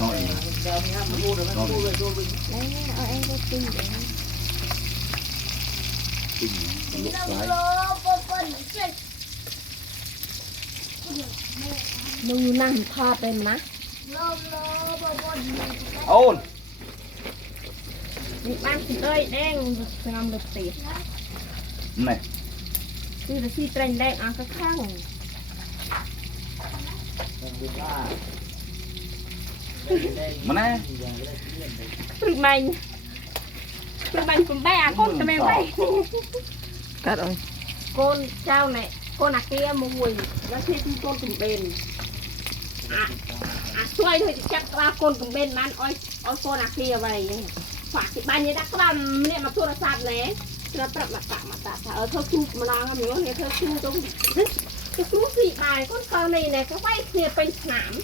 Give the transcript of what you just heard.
sỏi tinh lúc xoáy nu nằm thọt lên má ôn ban ơi đen ngâm được tiệt nàyคือจะซีเทรนแดงอ่ะก็ข้างmà nè ปรึกมันผมแบกคนจะไม่ไหว กัดเอา คนเจ้าเนี่ยคนอักเกี้ยมวยแล้วที่คุณคนกลุ่มเป็นช่วยด้วยจับว่าคนกลุ่มเป็นนั้นอ้อยคนอักเกี้ยไว้ฝากที่บ้านเนี่ยดักบ้านเนี่ยมาโทรศัพท์เลยเราปรับมาตัดเธอคูมาลองกันอยู่เนี่ยเธอคูตรง cái cú gì bài con này này các bay kia bên sảm